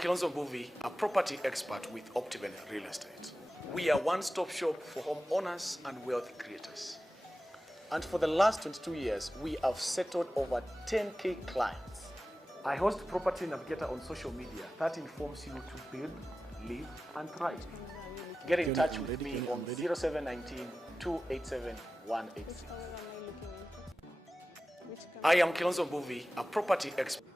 Kilonzo Mbuvi, a property expert with Optiven Real Estate. We are one-stop shop for home owners and wealth creators. And for the last 22 years, we have settled over 10K clients. I host Property Navigator on social media. That informs you to build, live, and thrive. Get in touch with me on 0719 287 186. I am Kilonzo Mbuvi, a property expert.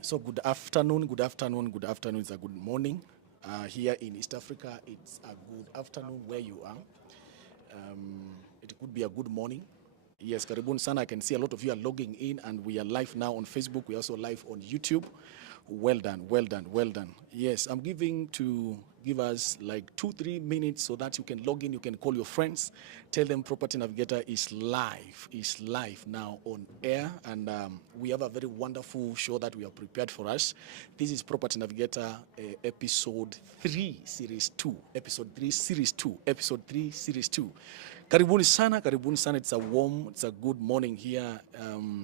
So good afternoon. It's a good morning. Here in East Africa, it's a good afternoon where you are. It could be a good morning. Yes, karibuni sana. I can see a lot of you are logging in, and we are live now on Facebook. We are also live on YouTube. Well done. Yes, I'm give us like 2-3 minutes so that you can log in, you can call your friends, tell them Property Navigator is live now on air, and we have a very wonderful show that we have prepared for us. This is Property Navigator episode 3 series 2. Karibuni sana. It's a good morning here.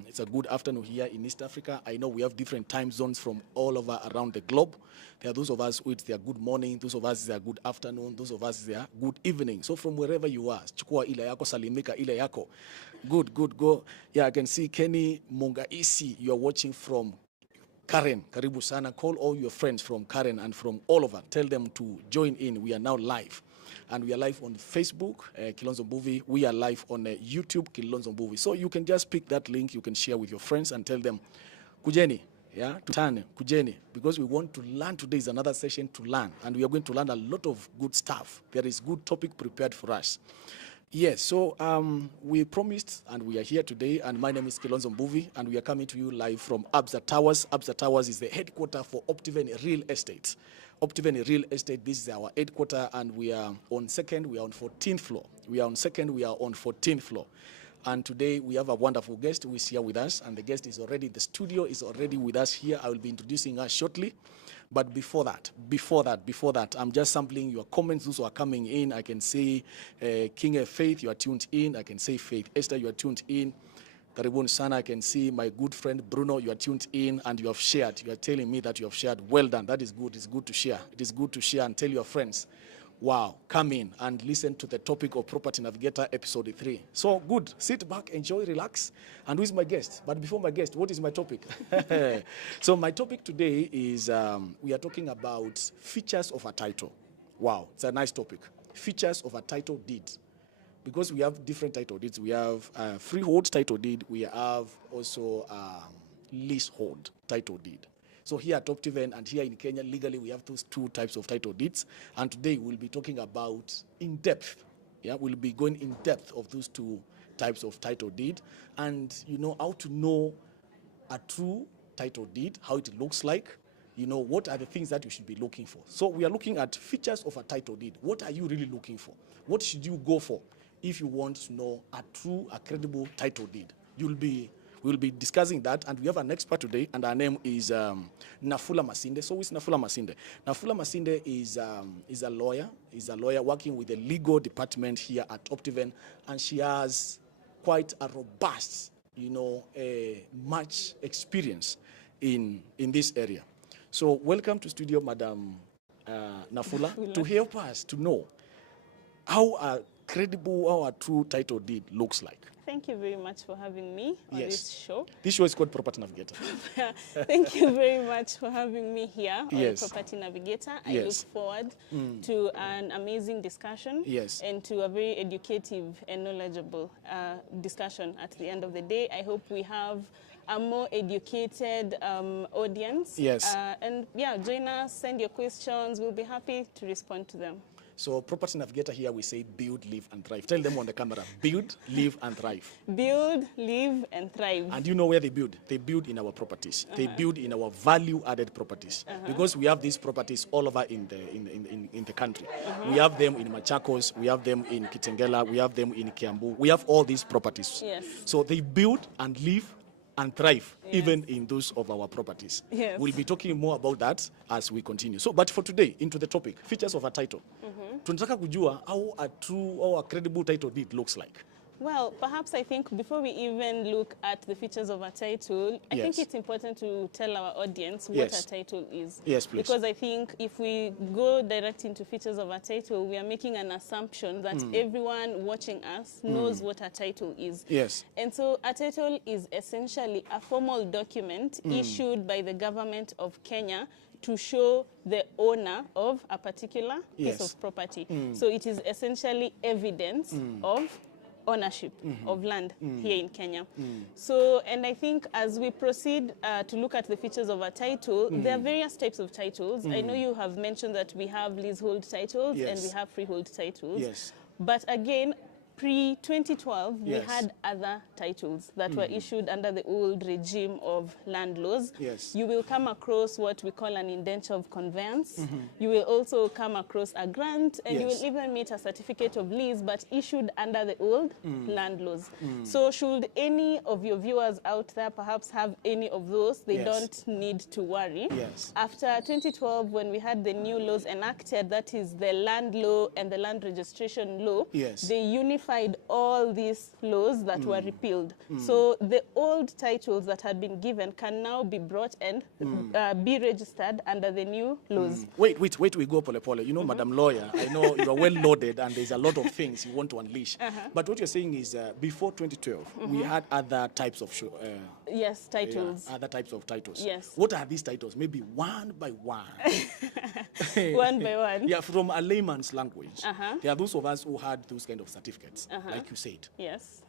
It's a good afternoon here in East Africa. I know we have different time zones from all over around the globe. There are those of us who it's their good morning, those of us it's their good afternoon, those of us it's their good evening. So from wherever you are, chukua ile yako, salimika ile yako. Good, go. Yeah, I can see Kenny Mungaisi, you are watching from Karen. Karibu sana. Call all your friends from Karen and from all over. Tell them to join in. We are now live. And we are live on Facebook, Kilonzo Mbuvi. We are live on YouTube, Kilonzo Mbuvi. So you can just pick that link, you can share with your friends and tell them, Kujeni, yeah, to turn, Kujeni, because we want to learn. Today is another session to learn, and we are going to learn a lot of good stuff. There is good topic prepared for us. Yes, so we promised, and we are here today, and my name is Kilonzo Mbuvi, and we are coming to you live from Absa Towers. Absa Towers is the headquarter for Optiven Real Estate. Optiven Real Estate, this is our headquarter, and we are on 2nd, we are on 14th floor. We are on 14th floor. And today we have a wonderful guest who is here with us, and the guest is already in the studio, is already with us here. I will be introducing her shortly. But before that, I'm just sampling your comments. Those who are coming in, I can see King of Faith, you are tuned in. I can say Faith Esther, you are tuned in. Karibuni sana. I can see my good friend Bruno, you are tuned in and you have shared. You are telling me that you have shared. Well done. That is good. It's good to share. It is good to share and tell your friends. Wow, come in and listen to the topic of Property Navigator episode 3. So good, sit back, enjoy, relax. And who is my guest? But before my guest, what is my topic? So my topic today is, we are talking about features of a title. Wow, it's a nice topic. Features of a title deed. Because we have different title deeds. We have freehold title deed. We have also leasehold title deed. So here at Optiven and here in Kenya, legally, we have those two types of title deeds. And today we'll be talking about in depth. Yeah, we'll be going in depth of those two types of title deed. And you know how to know a true title deed, how it looks like. You know, what are the things that you should be looking for. So we are looking at features of a title deed. What are you really looking for? What should you go for if you want to know a true, a credible title deed? We'll be discussing that, and we have an expert today, and her name is Nafula Masinde. So who is Nafula Masinde? Nafula Masinde is a lawyer working with the legal department here at Optiven, and she has quite a robust, much experience in this area. So welcome to studio, Madam Nafula, to help us to know how a credible, how a true title deed looks like. Thank you very much for having me on this show. This show is called Property Navigator. Thank you very much for having me here on Property Navigator. I look forward to an amazing discussion and to a very educative and knowledgeable discussion at the end of the day. I hope we have a more educated audience. And yeah, join us, send your questions. We'll be happy to respond to them. So Property Navigator here, we say build, live, and thrive. Tell them on the camera, build, live, and thrive. Build, live, and thrive. And you know where they build? They build in our properties. They build in our value-added properties. Because we have these properties all over in the country. We have them in Machakos, we have them in Kitengela, we have them in Kiambu. We have all these properties. So they build and live and thrive even in those of our properties. Yes. We'll be talking more about that as we continue. So, but for today, into the topic, features of a title. Tunataka kujua how a true or a credible title deed looks like. Well, perhaps I think before we even look at the features of a title, I think it's important to tell our audience what a title is. Yes, please. Because I think if we go direct into features of a title, we are making an assumption that everyone watching us knows what a title is. Yes. And so a title is essentially a formal document issued by the government of Kenya to show the owner of a particular piece of property. So it is essentially evidence of ownership of land here in Kenya. So, and I think as we proceed to look at the features of a title, there are various types of titles. I know you have mentioned that we have leasehold titles and we have freehold titles. Yes. But again, pre-2012, we had other titles that were issued under the old regime of land laws. Yes. You will come across what we call an indenture of conveyance. You will also come across a grant, and you will even meet a certificate of lease, but issued under the old land laws. So should any of your viewers out there perhaps have any of those, they don't need to worry. Yes. After 2012, when we had the new laws enacted, that is the land law and the land registration law, they unified all these laws that were repealed. So the old titles that had been given can now be brought and be registered under the new laws. Wait, we go pole pole. You know, Madam Lawyer, I know you are well loaded and there's a lot of things you want to unleash. But what you're saying is before 2012, we had other types of titles. Other types of titles. Yes. What are these titles? Maybe one by one. One by one. Yeah, from a layman's language. There are those of us who had those kind of certificates, like you said. Yes.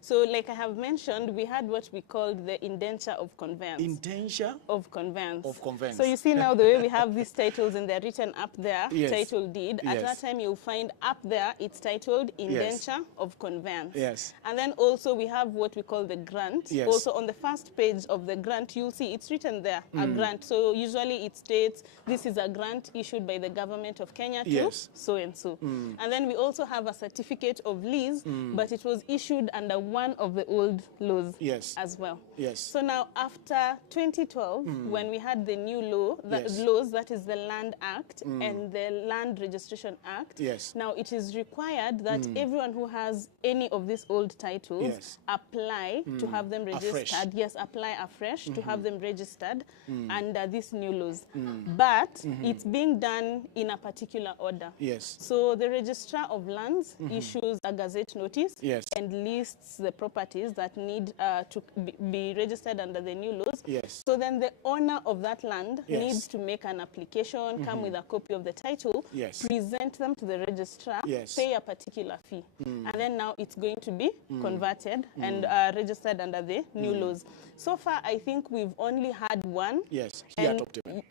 So like I have mentioned, we had what we called the indenture of conveyance. Indenture? Of conveyance. Of conveyance. So you see now the way we have these titles and they're written up there, title deed. At that time you'll find up there, it's titled indenture of conveyance. Yes. And then also we have what we call the grant. Yes. Also on the first page of the grant, you'll see it's written there, a grant. So usually it states, this is a grant issued by the government of Kenya to so and so. And then we also have a certificate of lease, but it was issued under one of the old laws as well. Yes. So now after 2012, when we had the new law, laws, that is the Land Act and the Land Registration Act, now it is required that everyone who has any of these old titles apply to have them registered. Afresh. Yes, apply afresh to have them registered under these new laws. But it's being done in a particular order. Yes. So the Registrar of Lands issues a gazette notice and lists the properties that need to be registered under the new laws. Yes. So then the owner of that land needs to make an application, come with a copy of the title, present them to the registrar, pay a particular fee. And then now it's going to be converted and registered under the new laws. So far, I think we've only had one. Yes, here at Optiven.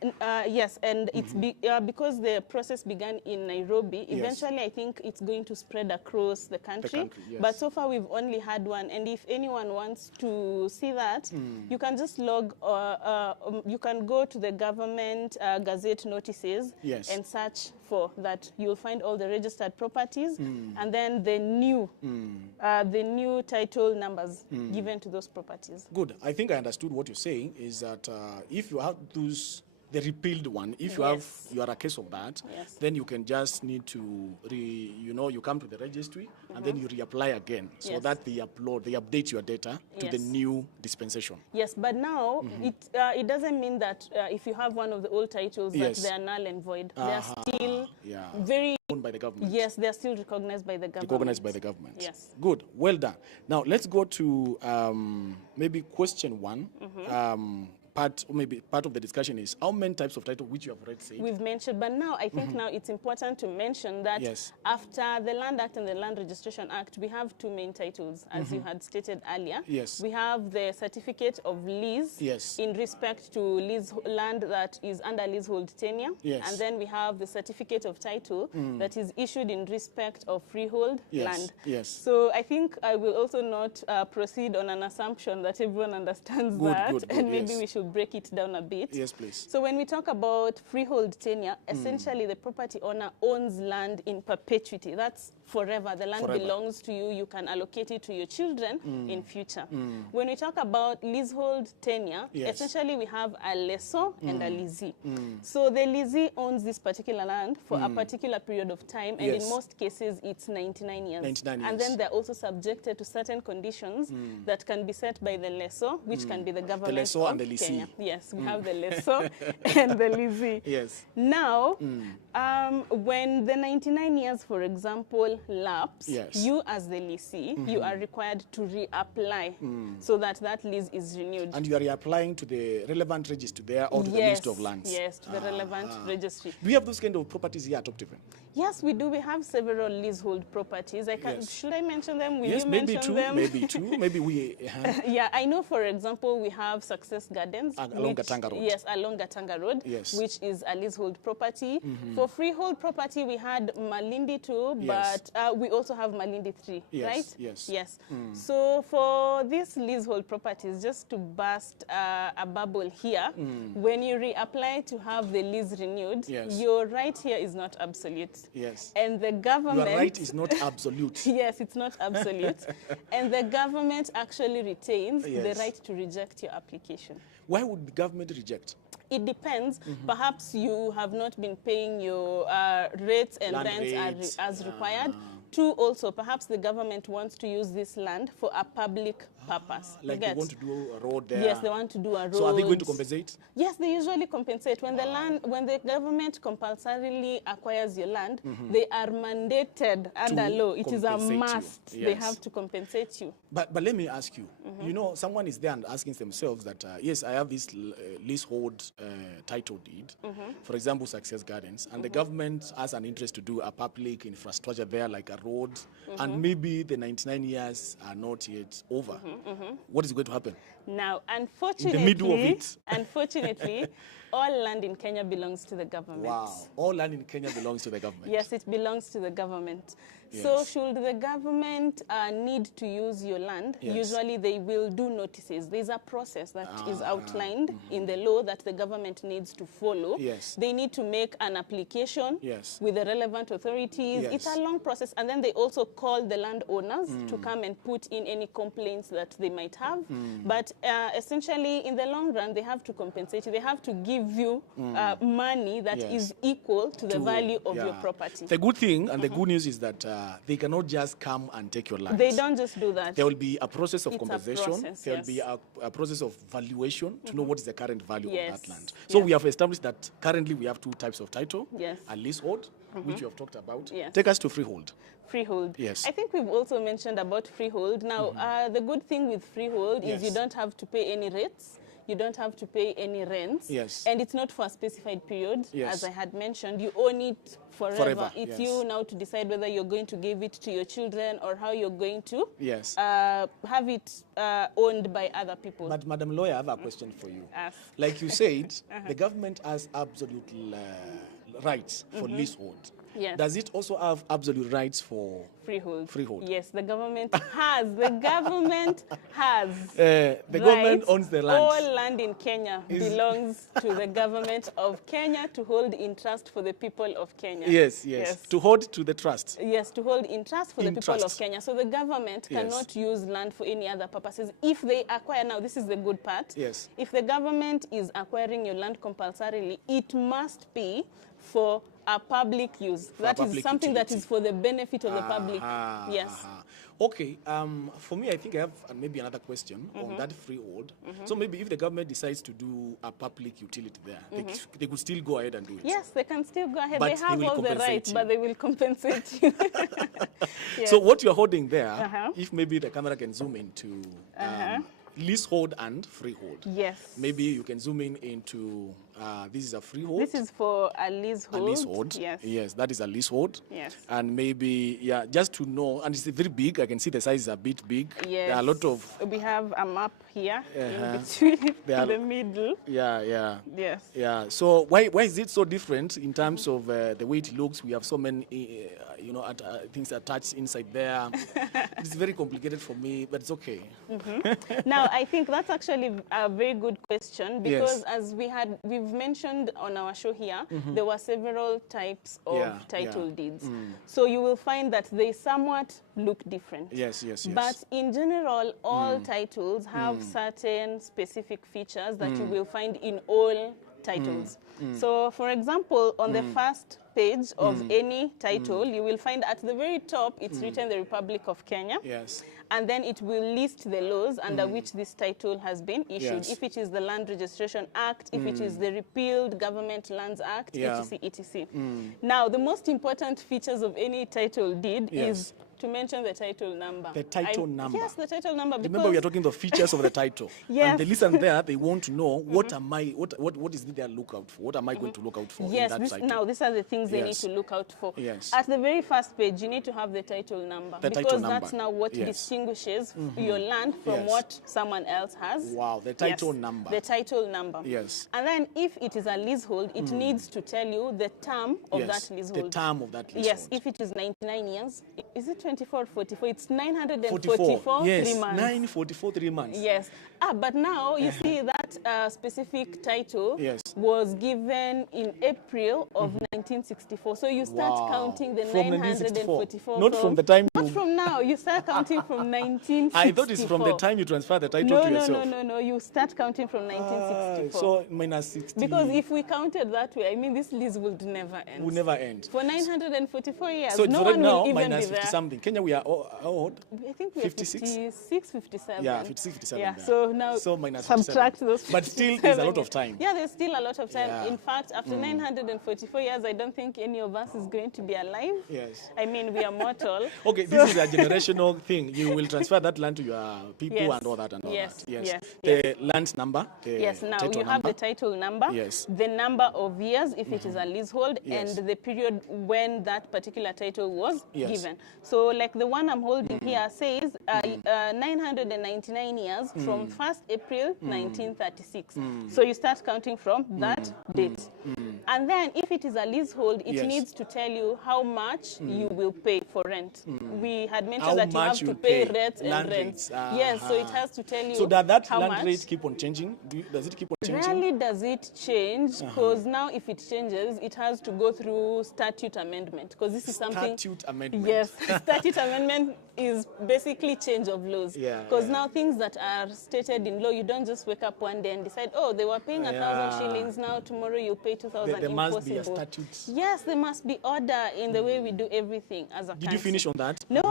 Yes, and it's because the process began in Nairobi, eventually I think it's going to spread across the country. But so far we've only had one, and if anyone wants to see that, you can just log, you can go to the government gazette notices and search for that. You'll find all the registered properties and then the new title numbers given to those properties. Good. I think I understood what you're saying is that if you have those, the repealed one, if you have, you are a case of that, then you can just need to, you come to the registry and then you reapply again so that they update your data to the new dispensation. Yes, but now it doesn't mean that if you have one of the old titles that they are null and void. They are still very owned by the government. Yes, they are still recognized by the government. Recognized by the government. Yes. Good. Well done. Now let's go to maybe question one. Maybe part of the discussion is how many types of title, which you have already said. We've mentioned, but now I think now it's important to mention that after the Land Act and the Land Registration Act, we have two main titles, as you had stated earlier. Yes. We have the certificate of lease in respect to land that is under leasehold tenure. Yes. And then we have the certificate of title that is issued in respect of freehold land. Yes. So I think I will also not proceed on an assumption that everyone understands that, and maybe we should break it down a bit. Yes, please. So when we talk about freehold tenure, essentially the property owner owns land in perpetuity. That's forever. The land belongs to you. You can allocate it to your children in future. When we talk about leasehold tenure, essentially we have a lessor and a leasee. So the leasee owns this particular land for a particular period of time, and in most cases it's 99 years. 99 years. And then they're also subjected to certain conditions that can be set by the lessor, which can be the government. The lessor and the leasee. Kenya. Yes, we have the lessor and the leasee. Yes. Now, when the 99 years, for example, lapse, you as the leasee, you are required to reapply so that that lease is renewed. And you are reapplying to the relevant register there or to the list of lands? Yes, to the relevant registry. Do we have those kind of properties here at Optiven? Yes, we do. We have several leasehold properties. Should I mention them? Will yes, you maybe mention two, them? maybe two. Maybe we... Yeah, I know, for example, we have Success Gardens. Along Gatanga Road. Yes, along Gatanga Road, which is a leasehold property. For freehold property, we had Malindi too, but we also have Malindi 3, right? Yes. So for these leasehold properties, just to burst a bubble here, when you reapply to have the lease renewed, your right here is not absolute. Yes. And the government... Your right is not absolute. Yes, it's not absolute. And the government actually retains the right to reject your application. Why would the government reject? It depends. Perhaps you have not been paying your rates and rents as required. Two, also, perhaps the government wants to use this land for a public purpose. Like they want to do a road there? Yes, they want to do a road. So are they going to compensate? Yes, they usually compensate. When the government compulsorily acquires your land, they are mandated under law. It is a must. They have to compensate you. But let me ask you, you know, someone is there and asking themselves that, yes, I have this leasehold title deed, for example, Success Gardens, and the government has an interest to do a public infrastructure there, like a road, and maybe the 99 years are not yet over. What is going to happen? Now, unfortunately, in the middle of it, unfortunately, all land in Kenya belongs to the government. Wow, all land in Kenya belongs to the government. Yes, it belongs to the government. Yes. So should the government need to use your land, usually they will do notices. There's a process that is outlined in the law that the government needs to follow. Yes. They need to make an application with the relevant authorities. It's a long process. And then they also call the landowners to come and put in any complaints that they might have. But essentially, in the long run, they have to compensate you. They have to give you money that is equal to the value of your property. The good thing and the good news is that they cannot just come and take your land. They don't just do that. There will be a process of compensation. There will be a process of valuation to know what is the current value of that land. So we have established that currently we have two types of title, a leasehold, which you have talked about. Take us to freehold. Freehold. Yes. I think we've also mentioned about freehold. Now, the good thing with freehold is you don't have to pay any rates. You don't have to pay any rents. Yes. And it's not for a specified period. As I had mentioned, you own it forever. It's you now to decide whether you're going to give it to your children or how you're going to have it owned by other people. But Madam Lawyer, I have a question for you. Ask. Like you said, the government has absolute rights for leasehold. Yes. Does it also have absolute rights for freehold? Freehold. Yes, the government has. The government has. The government owns the land. All land in Kenya belongs to the government of Kenya to hold in trust for the people of Kenya. Yes. To hold to the trust. Yes, to hold in trust for the people of Kenya. So the government cannot use land for any other purposes. If they acquire, now this is the good part. Yes. If the government is acquiring your land compulsorily, it must be for a public use. That is something that is for the benefit of the public. Yes. Okay. For me, I think I have maybe another question on that freehold. So maybe if the government decides to do a public utility there, they could still go ahead and do it. Yes, they can still go ahead. But they have all the rights, but they will compensate you. So what you're holding there, if maybe the camera can zoom into leasehold and freehold. Yes. Maybe you can zoom in into, this is a freehold. This is for a leasehold. A leasehold. Yes. Yes, that is a leasehold. Yes. And maybe, just to know, and it's very big. I can see the size is a bit big. Yes. There are a lot of... We have a map here in between, in the middle. Yeah. Yes. Yeah. So why is it so different in terms of the way it looks? We have so many, things attached inside there. It's very complicated for me, but it's okay. Now, I think that's actually a very good question because as we've we've mentioned on our show here, there were several types of title deeds. So you will find that they somewhat look different. Yes, yes, yes. But in general, all titles have certain specific features that you will find in all titles. So, for example, on the first page of any title, you will find at the very top, it's written the Republic of Kenya. Yes. And then it will list the laws under which this title has been issued. Yes. If it is the Land Registration Act, if it is the repealed Government Lands Act, etc., etc. Now, the most important features of any title deed is to mention the title number. The title number. Yes, the title number. Remember, we are talking the features of the title. Yes. And the listener there, they want to know what am I, what is it they look out for? What am I going to look out for in that title? Now these are the things they need to look out for. Yes. At the very first page, you need to have the title number. Because that's now what distinguishes your land from what someone else has. Wow, the title number. The title number. Yes. And then if it is a leasehold, it needs to tell you the term of that leasehold. The term of that leasehold. Yes, if it is 99 years, is it 24 or 44? It's 944 yes, 3 months. 944 3 months. Yes. But now you see that specific title was given in April of 1964. So you start counting the from 944. Not from the time. Not from now. You start counting from 1964. I thought it's from the time you transfer the title to yourself. No. You start counting from 1964. So minus 60. Because if we counted that way, I mean, this lease would never end. Would never end. For 944 years. So no right one now, will even minus be 50 there. something. Kenya, we are how old? I think we are 56, 57. Yeah, 56, 57. Yeah, there. so now minus subtract 57. those 57. But still, there's a lot of time. Yeah, there's still a lot of time. Yeah. In fact, after 944 years, I don't think any of us is going to be alive. Yes. I mean, we are mortal. Okay, this is a generational thing. You will transfer that land to your people and all that and all that. Yes. The land number. Yes, now you have the title number, the number of years if it is a leasehold, and the period when that particular title was given. So like the one I'm holding here says 999 years from 1st April 1936. So you start counting from that date. And then if it is a leasehold, it needs to tell you how much you will pay for rent. We had mentioned that you have to pay rent and rent. Yes, so it has to tell you. So does that how land much rate keep on changing? Does it keep on changing? Rarely does it change, because now if it changes, it has to go through statute amendment, because this is something. Statute amendment. Yes, statute amendment is basically change of laws. Because now things that are stated in law, you don't just wake up one day and decide, oh, they were paying 1,000 shillings, now tomorrow you pay 2,000. There must be a statute. Yes, there must be order in the way we do everything as a country. Did you finish on that? No.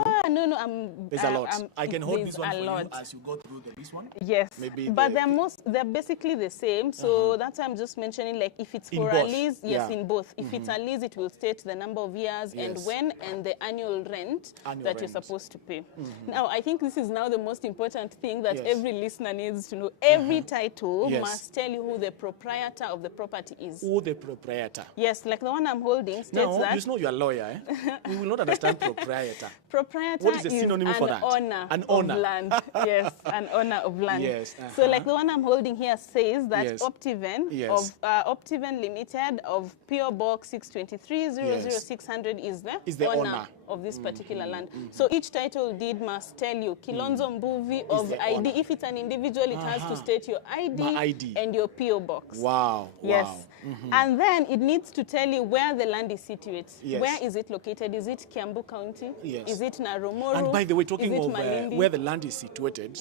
There's a lot. I can hold this one for you as you go through this one. Yes, maybe but they're basically the same. So that's why I'm just mentioning, like, if it's for a lease, in both. If it's a lease, it will state the number of years and when and the annual rent that you're supposed to pay. Now, I think this is now the most important thing that every listener needs to know. Every title must tell you who the proprietor of the property is. Who the proprietor? Yes, like the one I'm holding states that. You know you're a lawyer, eh? We will not understand proprietor. Proprietor what is the synonym for that? An owner of land. Yes, an owner of land. Yes. So like the one I'm holding here says that Optiven of Optiven Limited of PO Box 623 00600 is the owner of this particular land. So each title deed must tell you Kilonzo Mbuvi of ID. If it's an individual, it has to state your ID and your PO Box. Wow. Yes. And then it needs to tell you where the land is situated. Where is it located? Is it Kiambu County? Yes. Is it Narumoro? And by the way, talking of where the land is situated,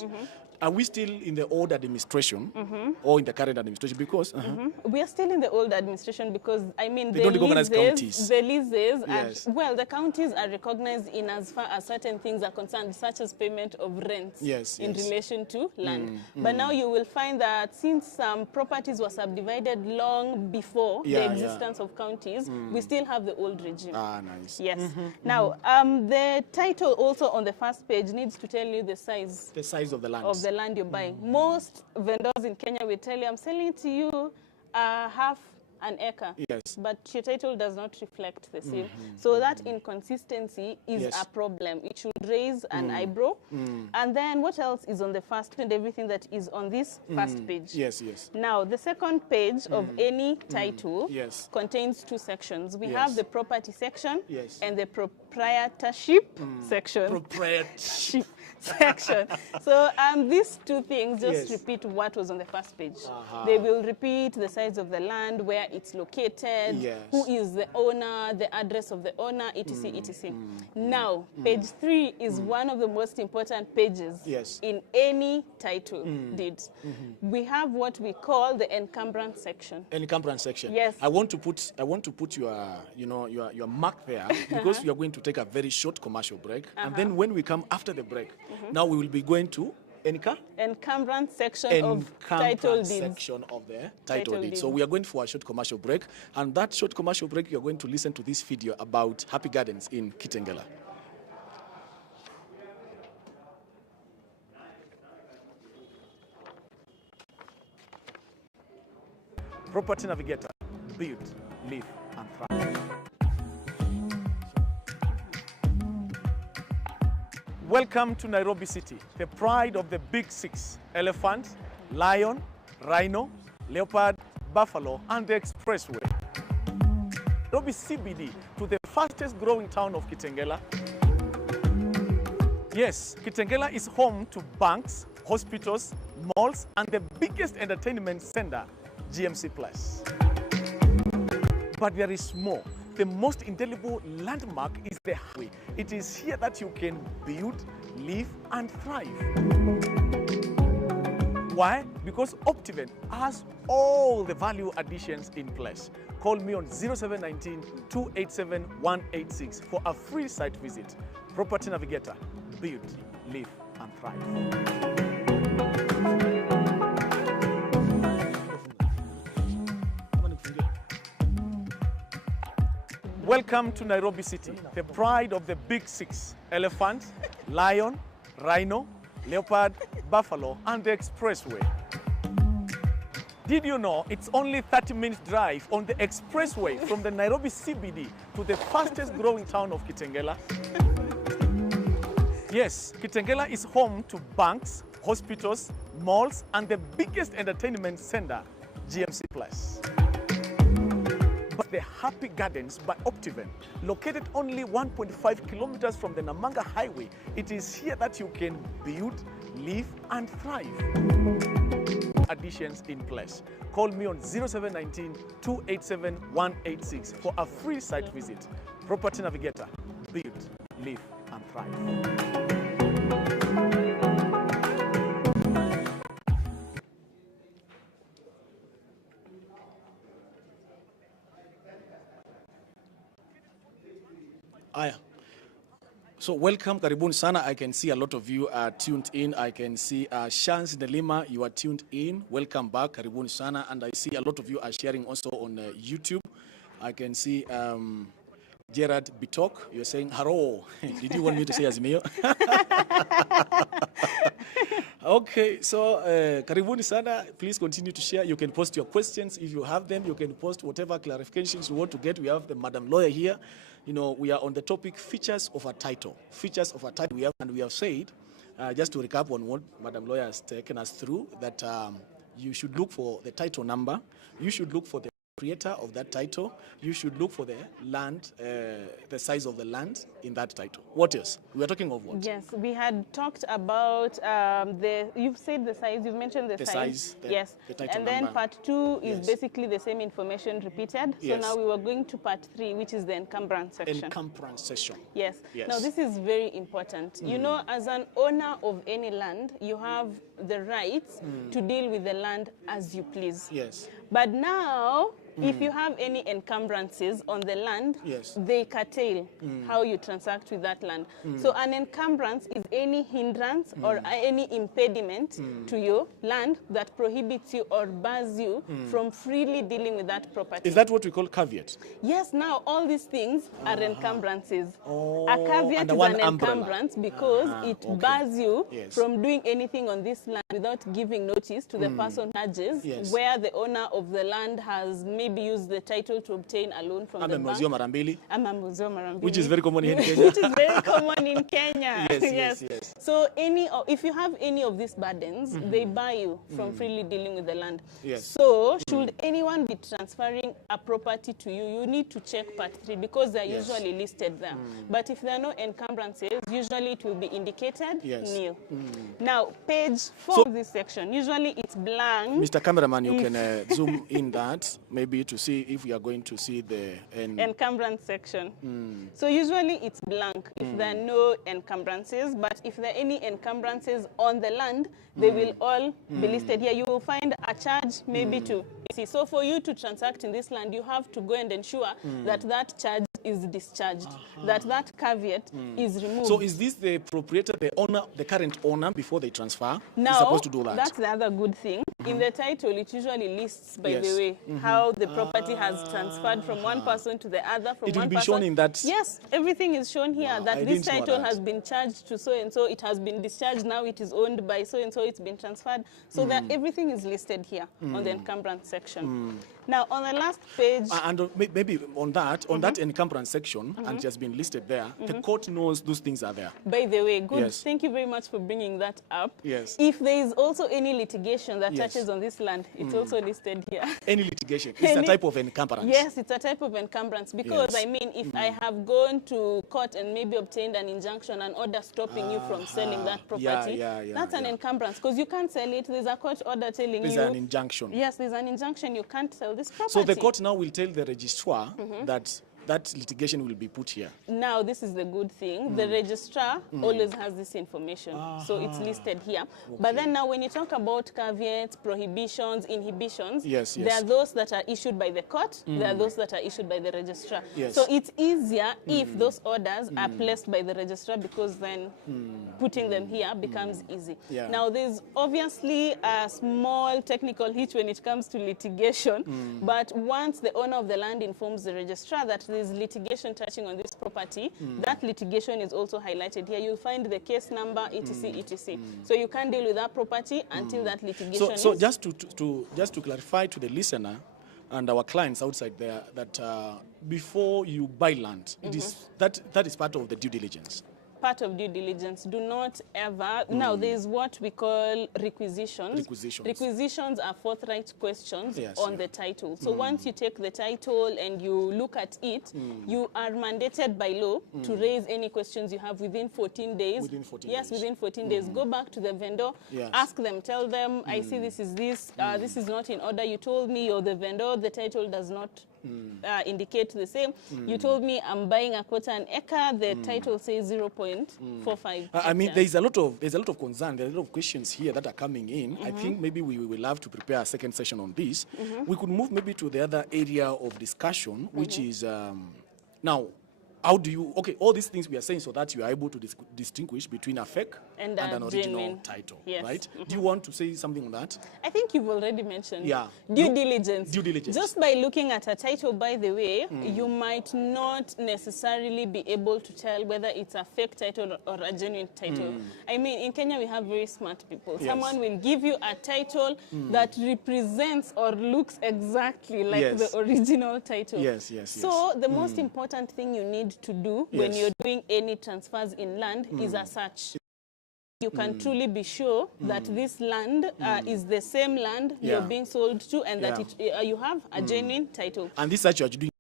are we still in the old administration or in the current administration? Because we are still in the old administration, because I mean they don't recognize counties. The leases are, the counties are recognized in as far as certain things are concerned, such as payment of rents in relation to land. But now you will find that since some properties were subdivided long before the existence of counties, we still have the old regime. Ah, nice. Yes. Now, the title also on the first page needs to tell you the size. The size of the land. Of the land you're buying. Most vendors in Kenya will tell you, I'm selling to you half an acre. Yes. But your title does not reflect the same. So that inconsistency is a problem. It should raise an eyebrow. And then what else is on the first and everything that is on this first page? Yes. Now, the second page of any title contains two sections. We have the property section and the proprietorship section. Proprietorship. section. So these two things just repeat what was on the first page. They will repeat the size of the land, where it's located, who is the owner, the address of the owner, etc. etc. Now, page 3 is one of the most important pages in any title deed. We have what we call the encumbrance section. Encumbrance section. Yes. I want to put your your mark there because we are going to take a very short commercial break, and then when we come after the break, now we will be going to encumbrance section of title deeds. Section of the title deed. So we are going for a short commercial break, and that short commercial break, you are going to listen to this video about Happy Gardens in Kitengela. Property Navigator, build, live, and thrive. Welcome to Nairobi City, the pride of the big 6: elephant, lion, rhino, leopard, buffalo, and the expressway. Nairobi CBD, to the fastest growing town of Kitengela. Yes, Kitengela is home to banks, hospitals, malls, and the biggest entertainment center, GMC Plus. But there is more. The most indelible landmark is the highway. It is here that you can build, live, and thrive. Why? Because Optiven has all the value additions in place. Call me on 0719 287 186 for a free site visit. Property Navigator, build, live, and thrive. Welcome to Nairobi City, the pride of the big 6: elephant, lion, rhino, leopard, buffalo, and the expressway. Did you know it's only 30-minute drive on the expressway from the Nairobi CBD to the fastest growing town of Kitengela? Yes, Kitengela is home to banks, hospitals, malls, and the biggest entertainment center, GMC Plus. But the Happy Gardens by Optiven, located only 1.5 kilometers from the Namanga Highway, it is here that you can build, live, and thrive. Additions in place. Call me on 0719 287 186 for a free site visit. Property Navigator, build, live, and thrive. So welcome, karibuni sana. I can see a lot of you are tuned in. I can see Shans Nelima, you are tuned in. Welcome back, karibuni sana. And I see a lot of you are sharing also on YouTube. I can see Gerard Bitok, you're saying hello. Did you want me to say Azimio? Okay, so karibuni sana. Please continue to share. You can post your questions if you have them. You can post whatever clarifications you want to get. We have the Madam Lawyer here. You know, we are on the topic features of a title. Features of a title. We have said, just to recap on what Madam Lawyer has taken us through, that you should look for the title number. You should look for the creator of that title. You should look for the land, the size of the land in that title. What else? We are talking of what? Yes, we had talked about you've said the size, you've mentioned the size. Yes, the title and then number. part 2 is basically the same information repeated. So now we were going to part 3, which is the encumbrance section. Encumbrance section. Yes. Now this is very important. You know, as an owner of any land, you have the rights to deal with the land as you please. Yes. But now, if you have any encumbrances on the land, they curtail how you transact with that land. So an encumbrance is any hindrance or any impediment to your land that prohibits you or bars you from freely dealing with that property. Is that what we call caveat? Yes, now all these things are encumbrances. Oh, a caveat is an encumbrance because it bars you from doing anything on this land without giving notice to the person who urges, where the owner of the land has made maybe use the title to obtain a loan from the bank. Which is very common here in Kenya. Which is very common in Kenya. Yes. So if you have any of these burdens, they buy you from freely dealing with the land. So should anyone be transferring a property to you, you need to check part 3 because they're usually listed there. But if there are no encumbrances, usually it will be indicated nil. Now, page 4 of this section, usually it's blank. Mr. Cameraman, you can zoom in that, maybe to see if we are going to see the encumbrance section. So usually it's blank if there are no encumbrances, but if there are any encumbrances on the land, they will all be listed here. You will find a charge maybe to see. So for you to transact in this land, you have to go and ensure that that charge is discharged, that caveat is removed. So is this the proprietor, the owner, the current owner, before they transfer, now, is supposed to do that? That's the other good thing. In the title, it usually lists, by the way, how the property has transferred from one person to the other. It will be shown in that? Yes, everything is shown here, that this title has been charged to so-and-so, it has been discharged, now it is owned by so-and-so, it's been transferred. So that everything is listed here on the encumbrance section. Now, on the last page... and maybe on that, that encumbrance section, and it has been listed there, the court knows those things are there. By the way, good. Thank you very much for bringing that up. If there is also any litigation that touches on this land, it's also listed here. Any litigation? It's a type of encumbrance? Yes, it's a type of encumbrance because, I mean, if I have gone to court and maybe obtained an injunction, an order stopping you from selling that property, that's an encumbrance because you can't sell it. There's a court order telling you... There's an injunction. Yes, there's an injunction. You can't sell this property. So the court now will tell the registrar that litigation will be put here. Now, this is the good thing. The registrar always has this information. So it's listed here. But then now when you talk about caveats, prohibitions, inhibitions, there are those that are issued by the court, there are those that are issued by the registrar. So it's easier if those orders are placed by the registrar because then putting them here becomes easy. Now, there's obviously a small technical hitch when it comes to litigation, but once the owner of the land informs the registrar that there's litigation touching on this property, that litigation is also highlighted here. You'll find the case number, etc., etc. So you can't deal with that property until that litigation So just to clarify to the listener and our clients outside there that before you buy land, it is that is part of the due diligence. Part of due diligence. Do not ever... Now, there's what we call requisitions. Requisitions are forthright questions on the title. So once you take the title and you look at it, you are mandated by law to raise any questions you have within 14 days. Within 14 days. Within 14 days. Go back to the vendor, ask them, tell them, I see this is this is not in order. You told me you're the vendor, the title does not indicate the same. You told me I'm buying a quarter an acre, the title says 0.45. I mean, there's a lot of concern, there's a lot of questions here that are coming in. I think maybe we will have to prepare a second session on this. We could move maybe to the other area of discussion, which is now, how do you, all these things we are saying so that you are able to distinguish between a fake and an original title, right? Do you want to say something on that? I think you've already mentioned due diligence. Due diligence. Just by looking at a title, by the way, you might not necessarily be able to tell whether it's a fake title or a genuine title. I mean, in Kenya, we have very smart people. Someone will give you a title that represents or looks exactly like the original title. So the most important thing you need to do when you're doing any transfers in land is a search. You can truly be sure that this land is the same land you're being sold to and that you have a genuine title. And this search you're doing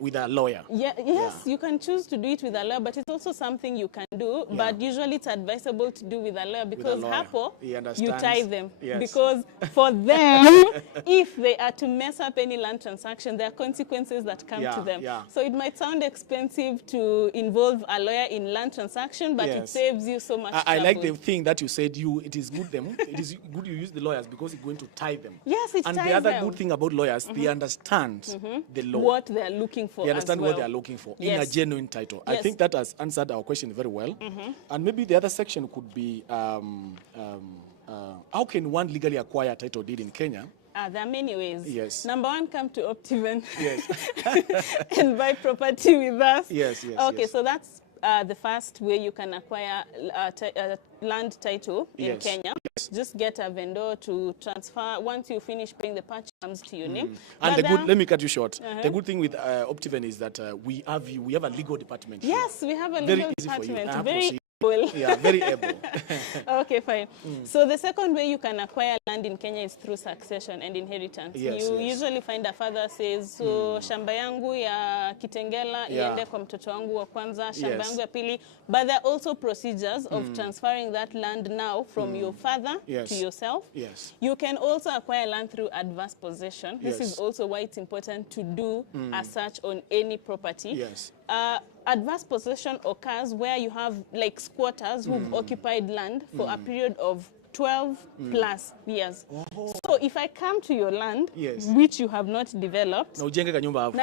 with a lawyer? Yes, you can choose to do it with a lawyer, but it's also something you can do, but usually it's advisable to do with a lawyer because hapo, you tie them. Because for them, if they are to mess up any land transaction, there are consequences that come to them. So it might sound expensive to involve a lawyer in land transaction, but it saves you so much trouble. I like the thing that you said, it is good you use the lawyers because it's going to tie them. Yes, it ties them. And the other good thing about lawyers, they understand the law. What they're looking for. They understand what they're looking for in a genuine title. I think that has answered our question very well. And maybe the other section could be, how can one legally acquire a title deed in Kenya? There are many ways. Yes. Number one, come to Optiven and buy property with us. Yes. Okay, so that's the first way you can acquire land title in Kenya. Just get a vendor to transfer. Once you finish paying the purchase, comes to your name. And let me cut you short. The good thing with Optiven is that we have a legal department. Yes, we have a legal department. Very yeah, very able. Okay, fine. So the second way you can acquire land in Kenya is through succession and inheritance. You usually find a father says, so shamba yangu ya Kitengela iende kwa mtoto wangu wa kwanza, shamba yangu ya pili. But there are also procedures of transferring that land now from your father to yourself. You can also acquire land through adverse possession. This is also why it's important to do a search on any property. Adverse possession occurs where you have like squatters who've occupied land for a period of 12 plus years. So if I come to your land, which you have not developed, na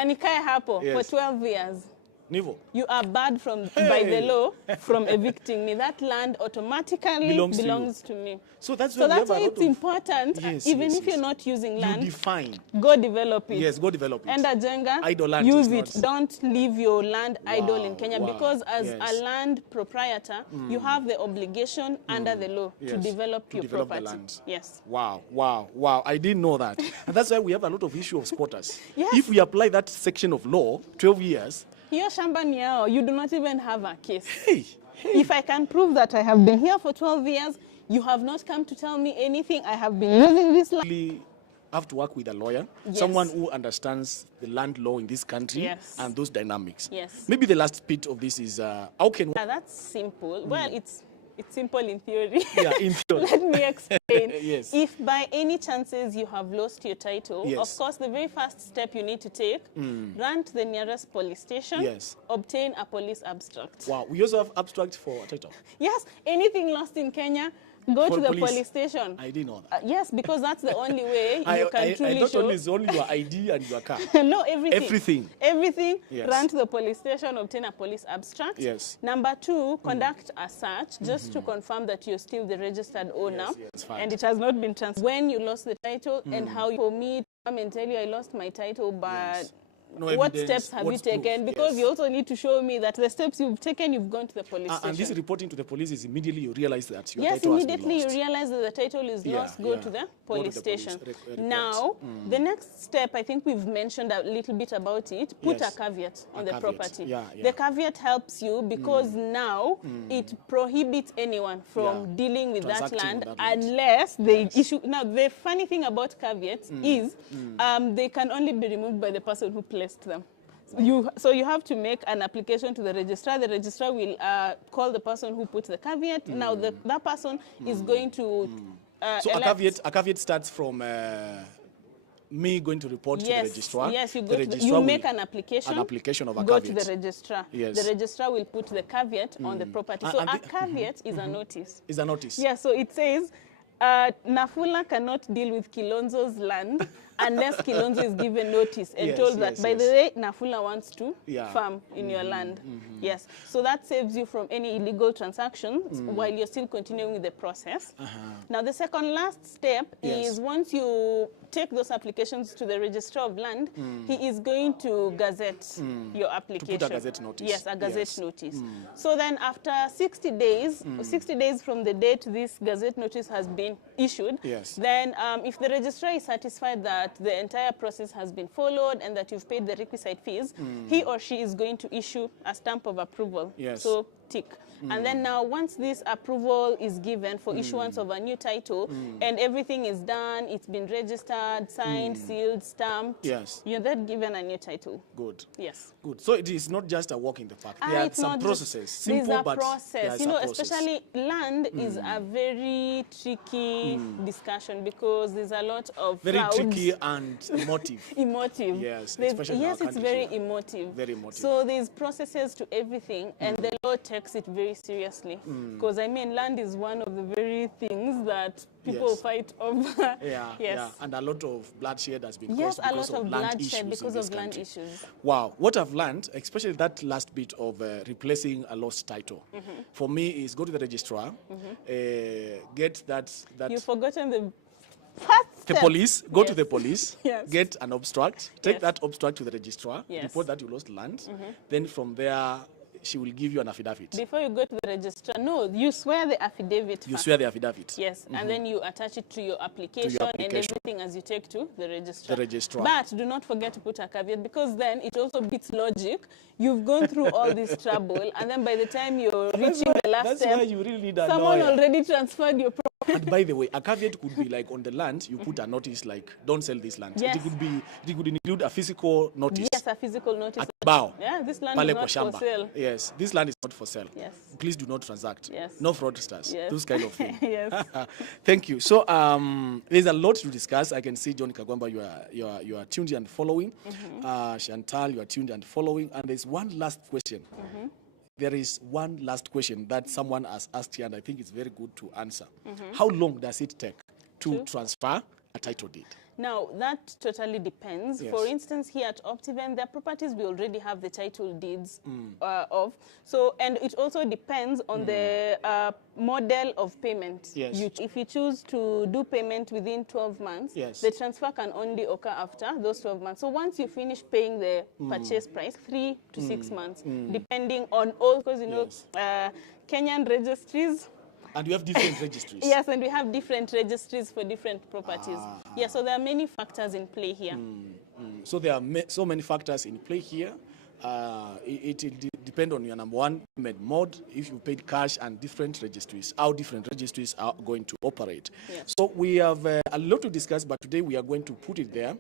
nikae hapo for 12 years, you are barred by the law from evicting me. That land automatically belongs to me. So that's why it's important, even if you're not using land, go develop it. Yes, go develop it. And Ajenga, idle land use it. Don't leave your land idle in Kenya, because as a land proprietor, you have the obligation under the law to develop your property. The land. Yes. Wow. I didn't know that. And that's why we have a lot of issue of squatters. If we apply that section of law, 12 years, hiyo shamba ni yao, you do not even have a case. If I can prove that I have been here for 12 years, you have not come to tell me anything, I have been using this land. You have to work with a lawyer, someone who understands the land law in this country and those dynamics. Maybe the last bit of this is, how can... that's simple. Well, it's simple in theory. In theory. Let me explain. If by any chances you have lost your title, of course, the very first step you need to take, run to the nearest police station, obtain a police abstract. Wow, we also have abstract for a title. Yes, anything lost in Kenya, go to the police station. I didn't know that. Yes, because that's the only way you can truly I thought show. it's only your ID and your car. No, everything. Everything. Run to the police station, obtain a police abstract. Number 2, conduct a search just to confirm that you're still the registered owner and it has not been transferred. When you lost the title and how you, for me to come and tell you I lost my title, but what steps have you taken? Because you also need to show me that the steps you've taken, you've gone to the police station. And this reporting to the police is immediately you realize that your title has been immediately lost. You realize that the title is lost, go to the police station. Now, the next step, I think we've mentioned a little bit about it, put a caveat on the property. The caveat helps you because now it prohibits anyone from dealing with that land unless they issue. Now, the funny thing about caveats is they can only be removed by the person who placed them. So you have to make an application to the registrar. The registrar will call the person who put the caveat. Now that person is going to so a caveat starts from me going to report to the registrar. Yes, you make an application. An application of a go caveat. To the registrar. The registrar will put the caveat on the property. So a caveat is a notice. Is a notice. Yeah, so it says Nafula cannot deal with Kilonzo's land unless Kilonzo is given notice and told that, by the way, Nafula wants to farm in your land. Yes, so that saves you from any illegal transactions while you're still continuing with the process. Now, the second last step is once you take those applications to the registrar of land, he is going to gazette your application. To put a gazette notice. Yes, a gazette notice. So then after 60 days, 60 days from the date this gazette notice has been issued, then if the registrar is satisfied that the entire process has been followed and that you've paid the requisite fees, he or she is going to issue a stamp of approval. So tick. And then now once this approval is given for issuance of a new title and everything is done, it's been registered, signed, sealed, stamped, you're then given a new title. Good. Yes. Good. So it is not just a walk in the park. There are some processes. Simple, but process. You know, especially land is a very tricky discussion because there's a lot of very tricky and emotive. Emotive. Yes, especially it's very emotive. Very emotive. So there's processes to everything and the law takes it very seriously. Because I mean, land is one of the very things that people fight over. And a lot of bloodshed has been caused because of land issues. Because of land issues. Wow, what I've learned, especially that last bit of replacing a lost title, for me is go to the registrar, get that. You've forgotten the police, go to the police, get an abstract, take that abstract to the registrar, report that you lost land, then from there she will give you an affidavit. Before you go to the registrar, no, you swear the affidavit first. You swear the affidavit. Yes, and then you attach it to your application and everything as you take to the registrar. The registrar. But do not forget to put a caveat, because then it also beats logic. You've gone through all this trouble, and then by the time you're reaching the last step, you really need a someone lawyer. already transferred your property. And by the way, a caveat could be like on the land, you put a notice like, don't sell this land. Yes. It could include a physical notice. Yes, a physical notice. Yeah, this land is not for sale. Yes, this land is not for sale. Yes. Please do not transact. Yes. No fraudsters. Yes. Those kind of things. Yes. Thank you. So there's a lot to discuss. I can see John Kagwamba, you are tuned and following. Chantal, you are tuned and following. And there's one last question. There is one last question that someone has asked here, and I think it's very good to answer. How long does it take to transfer a title deed? Now, that totally depends. Yes. For instance, here at Optiven, there are properties we already have the title deeds of. So, and it also depends on the model of payment. Yes. If you choose to do payment within 12 months, yes, the transfer can only occur after those 12 months. So once you finish paying the purchase price, 3 to 6 months, depending on all, because you know, Kenyan registries, and we have different registries. Yes, and we have different registries for different properties. Yeah, so there are many factors in play here. So there are so many factors in play here. It depends on your number one payment mode, if you paid cash, and different registries, how different registries are going to operate. Yes. So we have a lot to discuss, but today we are going to put it there.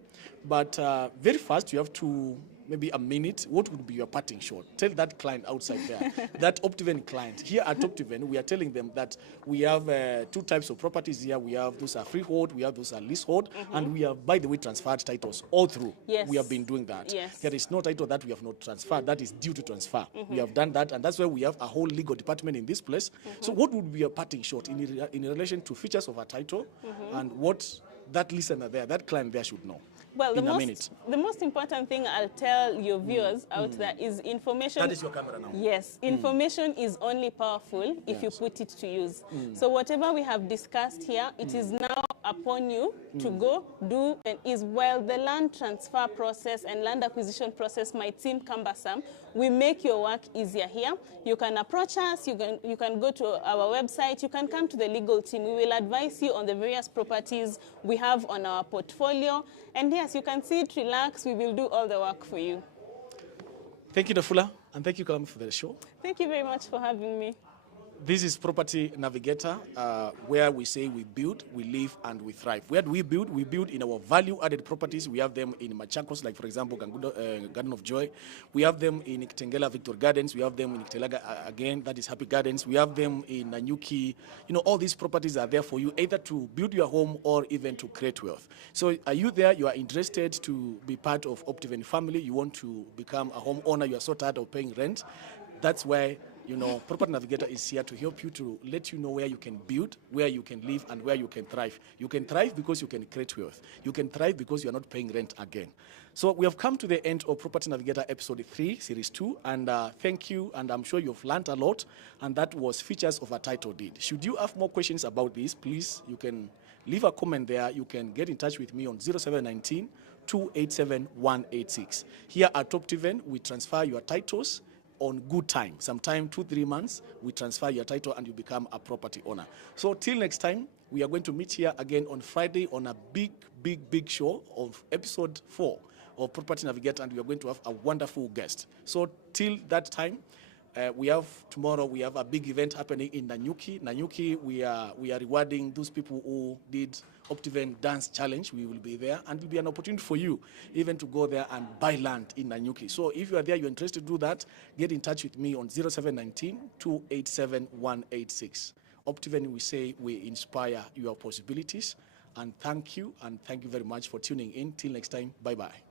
But very fast, you have to maybe a minute. What would be your parting shot? Tell that client outside there, that Optiven client. Here at Optiven, we are telling them that we have two types of properties here. We have those are freehold, we have those are leasehold, and we have, by the way, transferred titles all through. Yes. We have been doing that. Yes. There is no title that we have not transferred. That is due to transfer. We have done that, and that's why we have a whole legal department in this place. So what would be your parting shot in relation to features of a title and what that listener there, that client there should know? Well, the most important thing I'll tell your viewers out there is information. That is your camera now. Yes, information is only powerful if you put it to use. So whatever we have discussed here, it is now upon you to go do, and is while the land transfer process and land acquisition process might seem cumbersome, we make your work easier here. You can approach us, you can go to our website, you can come to the legal team. We will advise you on the various properties we have on our portfolio. And yes, you can sit, relax, we will do all the work for you. Thank you, Dafula, and thank you, Kalam, for the show. Thank you very much for having me. This is Property Navigator, where we say we build, we live, and we thrive. Where do we build? We build in our value-added properties. We have them in Machakos, like, for example, Garden of Joy. We have them in Kitengela Victor Gardens. We have them in Kitelaga, again, that is Happy Gardens. We have them in Nanyuki. You know, all these properties are there for you, either to build your home or even to create wealth. So are you there? You are interested to be part of Optiven family. You want to become a homeowner. You are so tired of paying rent. That's why, you know, Property Navigator is here to help you, to let you know where you can build, where you can live, and where you can thrive. You can thrive because you can create wealth. You can thrive because you are not paying rent again. So we have come to the end of Property Navigator Episode 3, Series 2, and thank you, and I'm sure you've learned a lot, and that was features of a title deed. Should you have more questions about this, please, you can leave a comment there. You can get in touch with me on 0719 287 186. Here at Optiven, we transfer your titles on good time. Sometime 2-3 months, we transfer your title and you become a property owner. So till next time, we are going to meet here again on Friday on a big show of episode 4 of Property Navigator, and we are going to have a wonderful guest. So till that time, tomorrow we have a big event happening in Nanyuki. Nanyuki, we are rewarding those people who did Optiven Dance Challenge. We will be there, and it will be an opportunity for you even to go there and buy land in Nanyuki. So if you are there, you're interested to do that, get in touch with me on 0719 287 186. Optiven, we say we inspire your possibilities. And thank you very much for tuning in. Till next time, bye-bye.